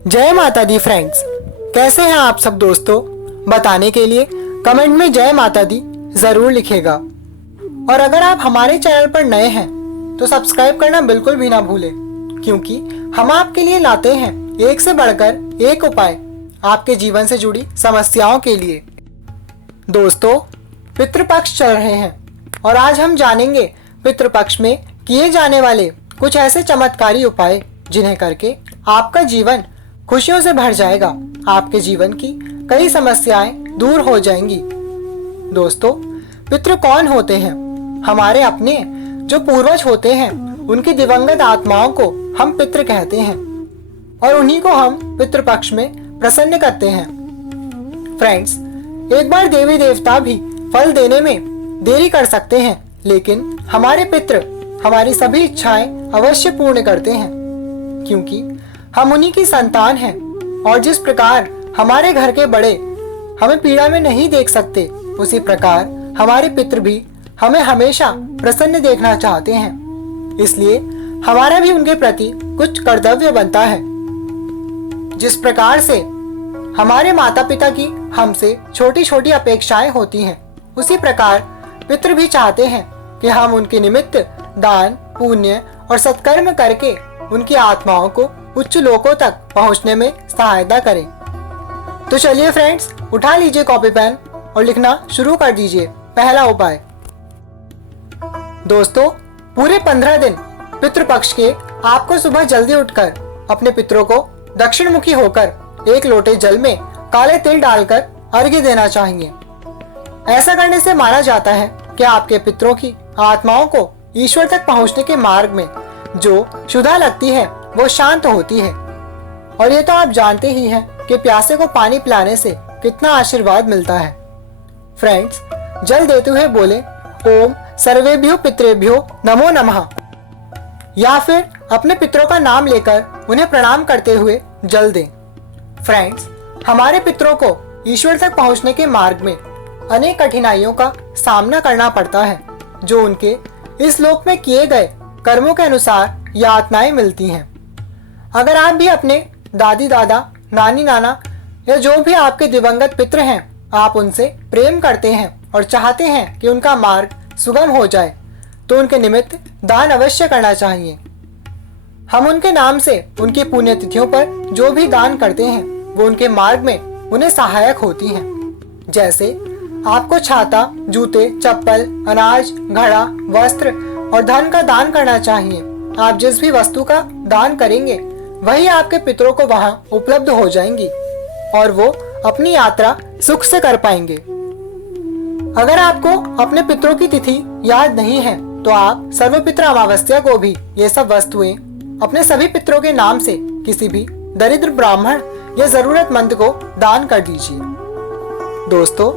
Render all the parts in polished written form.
जय माता दी फ्रेंड्स, कैसे हैं आप सब दोस्तों। बताने के लिए कमेंट में जय माता दी जरूर लिखेगा। और अगर आप हमारे चैनल पर नए हैं तो सब्सक्राइब करना बिल्कुल भी ना भूलें, क्योंकि हम आपके लिए लाते हैं एक से बढ़कर एक उपाय आपके जीवन से जुड़ी समस्याओं के लिए। दोस्तों, पितृपक्ष चल रहे हैं और आज हम जानेंगे पितृपक्ष में किए जाने वाले कुछ ऐसे चमत्कारी उपाय जिन्हें करके आपका जीवन खुशियों से भर जाएगा, आपके जीवन की कई समस्याएं दूर हो जाएंगी। दोस्तों, पितृ कौन होते हैं? हमारे अपने जो पूर्वज होते हैं, उनकी दिवंगत आत्माओं को हम पितृ कहते हैं और उन्हीं को हम पितृपक्ष में प्रसन्न करते हैं। फ्रेंड्स, एक बार देवी देवता भी फल देने में देरी कर सकते हैं, लेकिन हमारे पितृ हमारी सभी इच्छाएं अवश्य पूर्ण करते हैं, क्योंकि हम उन्हीं की संतान हैं। और जिस प्रकार हमारे घर के बड़े हमें पीड़ा में नहीं देख सकते, उसी प्रकार हमारे पितृ भी हमें हमेशा प्रसन्न देखना चाहते हैं। इसलिए हमारा भी उनके प्रति कुछ कर्तव्य बनता है। जिस प्रकार से हमारे माता पिता की हमसे छोटी छोटी अपेक्षाएं होती हैं, उसी प्रकार पितृ भी चाहते हैं कि हम उनके निमित्त दान, पुण्य और सत्कर्म करके उनकी आत्माओं को उच्च लोकों तक पहुंचने में सहायता करें। तो चलिए फ्रेंड्स, उठा लीजिए कॉपी पेन और लिखना शुरू कर दीजिए। पहला उपाय। दोस्तों, पूरे 15 दिन पितृपक्ष के आपको सुबह जल्दी उठकर अपने पितरों को दक्षिण मुखी होकर एक लोटे जल में काले तिल डालकर अर्घ्य देना चाहिए। ऐसा करने से माना जाता है कि आपके पितरों की आत्माओं को ईश्वर तक पहुंचने के मार्ग में जो क्षुधा लगती है वो शांत होती है। और ये तो आप जानते ही हैं कि प्यासे को पानी पिलाने से कितना आशीर्वाद मिलता है। फ्रेंड्स, जल देते हुए बोले ओम सर्वेभ्यो पितृभ्यो नमो नमः, या फिर अपने पितरों का नाम लेकर उन्हें प्रणाम करते हुए जल दें। फ्रेंड्स, हमारे पितरों को ईश्वर तक पहुंचने के मार्ग में अनेक कठिनाइयों का सामना करना पड़ता है, जो उनके इस लोक में किए गए कर्मों के अनुसार यातनाएं मिलती हैं। अगर आप भी अपने दादी दादा, नानी नाना या जो भी आपके दिवंगत पितृ हैं, आप उनसे प्रेम करते हैं और चाहते हैं कि उनका मार्ग सुगम हो जाए, तो उनके निमित्त दान अवश्य करना चाहिए। हम उनके नाम से उनकी पुण्यतिथियों पर जो भी दान करते हैं, वो उनके मार्ग में उन्हें सहायक होती हैं। जैसे आपको छाता, जूते, चप्पल, अनाज, घड़ा, वस्त्र और धन का दान करना चाहिए। आप जिस भी वस्तु का दान करेंगे, वही आपके पितरों को वहां उपलब्ध हो जाएंगी और वो अपनी यात्रा सुख से कर पाएंगे। अगर आपको अपने पितरों की तिथि याद नहीं है, तो आप सर्वपितृ अमावस्या को भी ये सब वस्तुएं अपने सभी पितरों के नाम से किसी भी दरिद्र ब्राह्मण या जरूरतमंद को दान कर दीजिए। दोस्तों,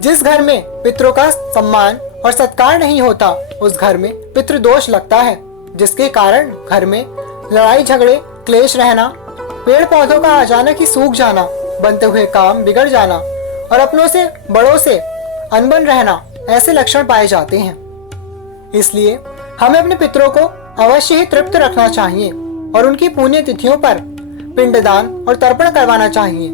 जिस घर में पितरों का सम्मान और सत्कार नहीं होता, उस घर में पितृदोष लगता है, जिसके कारण घर में लड़ाई झगड़े, क्लेश रहना, पेड़ पौधों का अचानक ही सूख जाना, बनते हुए काम बिगड़ जाना और अपनों से बड़ों से अनबन रहना, ऐसे लक्षण पाए जाते हैं। इसलिए हमें अपने पितरों को अवश्य ही तृप्त रखना चाहिए और उनकी पुण्य तिथियों पर पिंडदान और तर्पण करवाना चाहिए।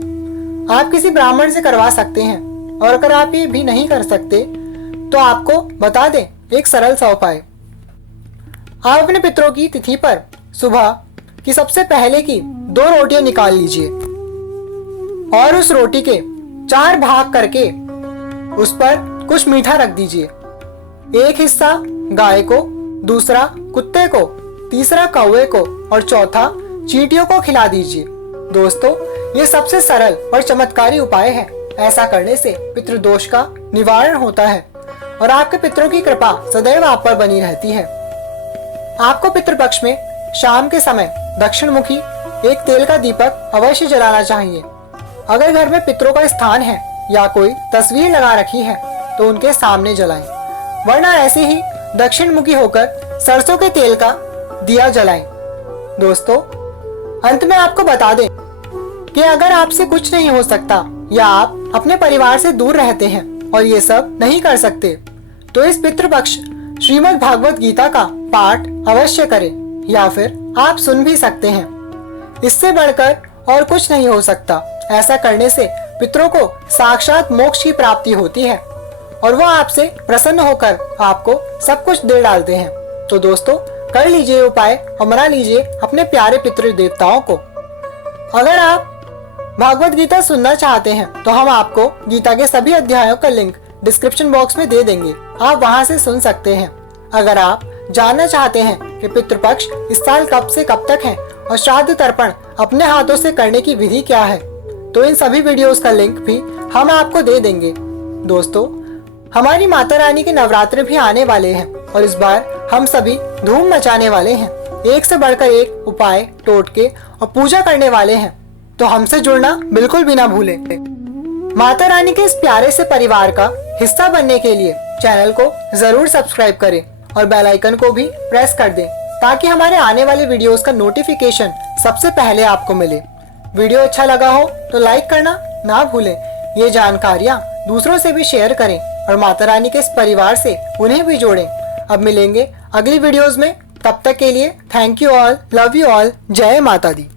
आप किसी ब्राह्मण से करवा सकते हैं, और अगर आप ये भी नहीं कर सकते तो आपको बता दें एक सरल सा उपाय। आप अपने पितरों की तिथि पर सुबह की सबसे पहले की 2 रोटियां निकाल लीजिए और उस रोटी के 4 भाग करके उस पर कुछ मीठा रख दीजिए। एक हिस्सा गाय को, दूसरा कुत्ते को, तीसरा कौवे को और चौथा चींटियों को खिला दीजिए। दोस्तों, ये सबसे सरल और चमत्कारी उपाय है। ऐसा करने से पितृदोष का निवारण होता है और आपके पितरों की कृपा सदैव आप पर बनी रहती है। आपको पितृपक्ष में शाम के समय दक्षिण मुखी एक तेल का दीपक अवश्य जलाना चाहिए। अगर घर में पितरों का स्थान है या कोई तस्वीर लगा रखी है, तो उनके सामने जलाएं, वरना ऐसे ही दक्षिण मुखी होकर सरसों के तेल का दिया जलाएं। दोस्तों, अंत में आपको बता दें कि अगर आपसे कुछ नहीं हो सकता या आप अपने परिवार से दूर रहते हैं और ये सब नहीं कर सकते, तो इस पितृपक्ष श्रीमद् भागवत गीता का पाठ अवश्य करें, या फिर आप सुन भी सकते हैं। इससे बढ़कर और कुछ नहीं हो सकता। ऐसा करने से पितरों को साक्षात मोक्ष की प्राप्ति होती है और वह आपसे प्रसन्न होकर आपको सब कुछ दे डालते हैं। तो दोस्तों, कर लीजिए उपाय और मना लीजिए अपने प्यारे पितृ देवताओं को। अगर आप भागवत गीता सुनना चाहते हैं तो हम आपको गीता के सभी अध्यायों का लिंक डिस्क्रिप्शन बॉक्स में दे देंगे, आप वहां से सुन सकते हैं। अगर आप जानना चाहते हैं कि पितृपक्ष इस साल कब से कब तक है और श्राद्ध तर्पण अपने हाथों से करने की विधि क्या है, तो इन सभी वीडियोस का लिंक भी हम आपको दे देंगे। दोस्तों, हमारी माता रानी के नवरात्र भी आने वाले हैं और इस बार हम सभी धूम मचाने वाले हैं। एक से बढ़कर एक उपाय, टोटके और पूजा करने वाले हैं, तो हमसे जुड़ना बिल्कुल भी ना भूलें। माता रानी के इस प्यारे से परिवार का हिस्सा बनने के लिए चैनल को जरूर सब्सक्राइब करें और बेल आइकन को भी प्रेस कर दें ताकि हमारे आने वाले वीडियोस का नोटिफिकेशन सबसे पहले आपको मिले। वीडियो अच्छा लगा हो तो लाइक करना ना भूलें। ये जानकारियाँ दूसरों से भी शेयर करें और माता रानी के इस परिवार से उन्हें भी जोड़ें। अब मिलेंगे अगली वीडियोस में, तब तक के लिए thank you all, love you all, जय माता दी।